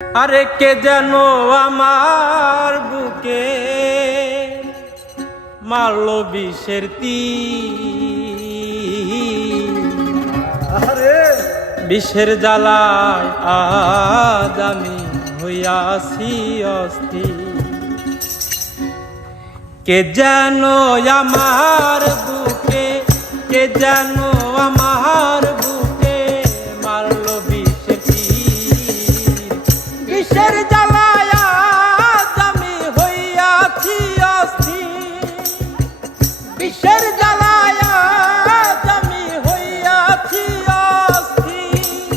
আরে কে যেন আমার বুকে মারলো বিষের তীর, বিষের জ্বালায় আজ আমি হইয়াছি অস্থির। কে যেন আমার বুকে, কে যেন আমার বুকে মারলো বিষের তীর, বিষের জ্বালায় আজ আমি হইয়াছি অস্থির, বিষের জ্বালায় আজ আমি হইয়াছি অস্থির।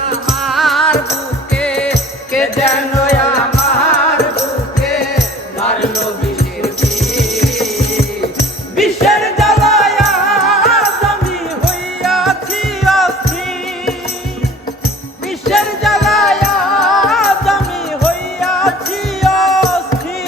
আমার বুকে কে যেন আমার বুকে মারলো বিষের তীর, বিষের জ্বালায় আজ আমি হইয়াছি অস্থির, বিষের জ্বালায় আজ আমি হইয়াছি অস্থির।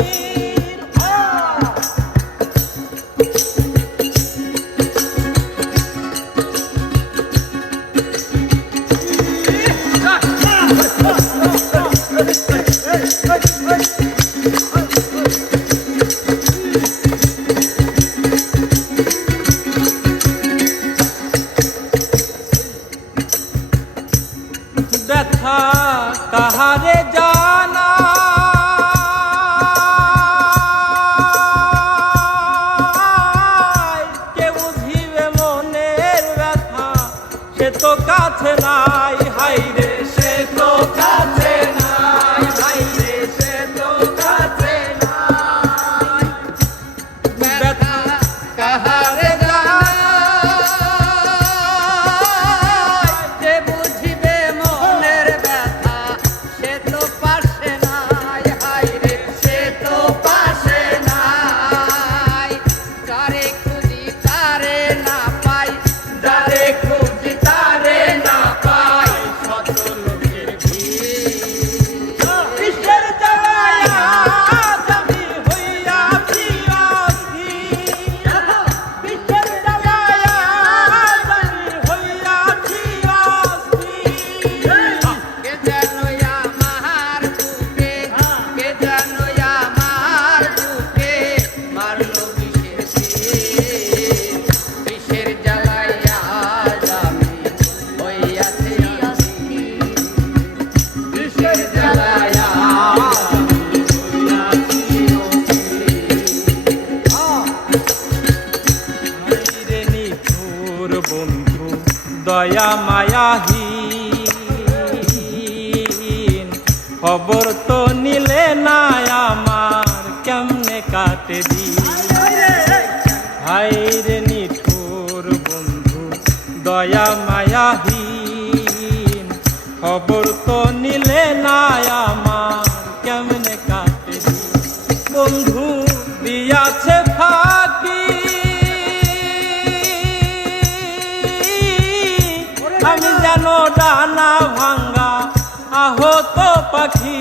ব্যথা কাহারে জানা, কে বুঝিবে মনের ব্যথা, সে তো কাছে নাই। হাইরে সে তো কাছে নাই, হাইরে সে তো কাছে নাই। ব্যথা কাহারে যায়, যে বুঝিবে মনের ব্যথা, সে তো পাশে নাই। হায়রে সে তো পাশে নাই। যারে খুঁজি তারে না পাই, যারে খুঁজি তারে না পাই, শত লোকের ভিড়। বিষের জ্বালায় আজ আমি হইয়াছি অস্থির, বিষের জ্বালায় আজ আমি হইয়াছি অস্থির। কে যেন আমার বুকে, কে যেন আমার বুকে মারলো বিষের তীর, বিষের জ্বালায় আজ আমি হইয়াছি অস্থির, বিষের জ্বালায় আজ আমি হইয়াছি অস্থির। হাইরে নিঠুর বন্ধু দয়া মায়াহীন, খবর তো নিলে না আমার কেমনে কাটে দিন। হাইরে নিঠুর বন্ধু দয়া মায়াহীন, খবর তো নিলে না আমার কেমনে কাটে দিন। বন্ধু দিয়াছে ফাঁকি, আমি যেন ডানা ভাঙ্গা আহত পাখি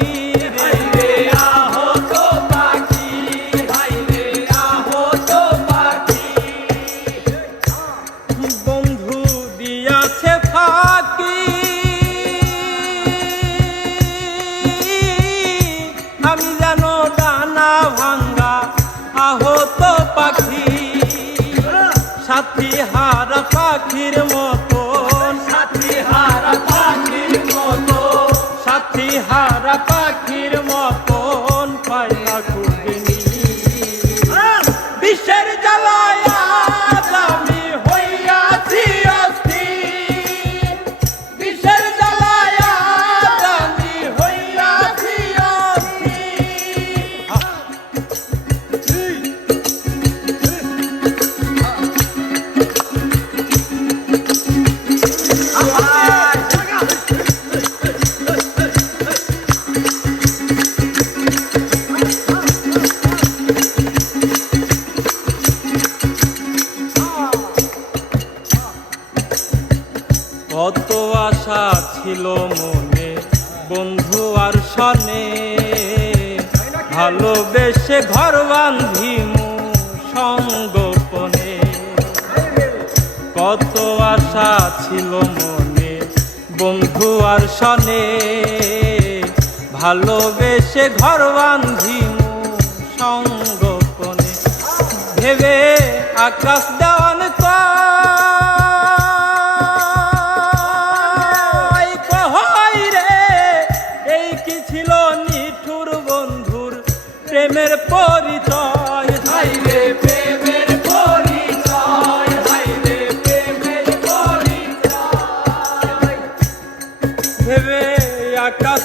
রে, আহত পাখি, ভাই রে আহত পাখি। বন্ধু দিয়াছে ফাঁকি, আমি যেন ডানা ভাঙ্গা আহত পাখি। সাথী হারা পাখির মতন, সাথী হারা পাখির মতন, সাথী হারা পাখির মতন পাইলা খুবনি। বিষের জ্বালায় আজ আমি হইয়াছি অস্থির, বিষের জ্বালায় আজ আমি হইয়াছি অস্থির। কত আশা ছিল মনে বন্ধু আর সনে, ভালোবেসে ঘর বান্ধিমু সঙ্গোপনে। কত আশা ছিল মনে বন্ধু বন্ধু আর শনে, ভালোবেসে ঘর বাঁধিমু সঙ্গোপনে। ভেবে আকাশ দেওয়ান কই রে, এই কি ছিল নিঠুর বন্ধুর প্রেমের পরিচয়। হাই রে প্রেমের পরিচয়, হাই রে প্রেমের পরিচয়। ভেবে আকাশ